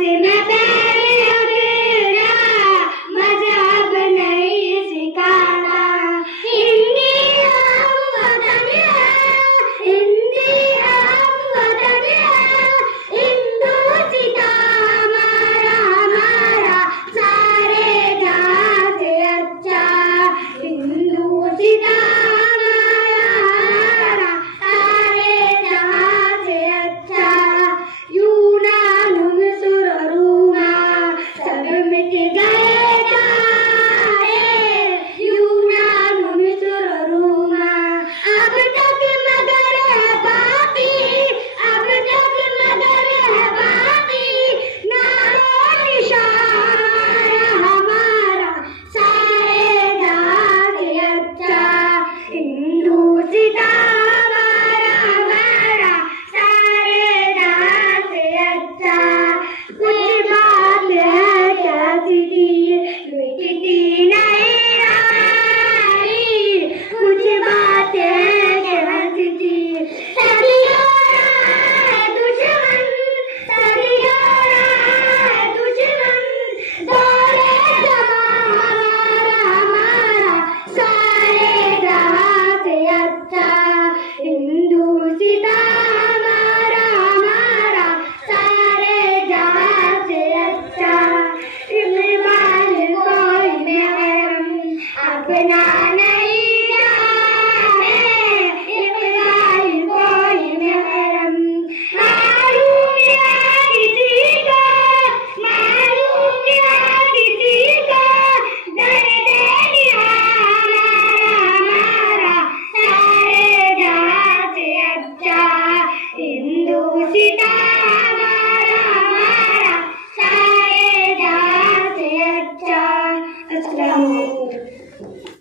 से मैं तेरे अकेला मजहब नहीं सिखाता। हिंदी हम वतन है, हिंदी हम वतन है, हिंदू सीता हमारा हमारा सारे जहां से अच्छा। हिंदू सीता हमारा हमारा सारे जहां से अच्छा। यूनान मिस्र रोमा सब मिट गए सारे, यूनान मिस्र रोमा अब तक मगर है बाकी, अब तक मगर है बाकी। नामो निशान हमारा सारे जहां से अच्छा। हिंदू सीता हमारा हमारा सारे जहां से अच्छा। कुछ बात है कैसी थी मिटती नहीं हमारी, कुछ बातें कैसी थी। सदियों रहा दुश्मन, सदियों रहा दुश्मन, दौरे जमाना हमारा सारे जहां से अच्छा। हिंदू सीता हमारा हमारा सारे जहां से अच्छा। इकबाल कोई महरम अपना नहीं जाने, इकबाल कोई महरम मालूम क्या किसी को, मालूम क्या किसी को। दर्द दिया हमारा हमारा सारे जहां से अच्छा। हिंदू सीता हमारा हमारा सारे जहां से अच्छा। अस्सलाम वालेकुम।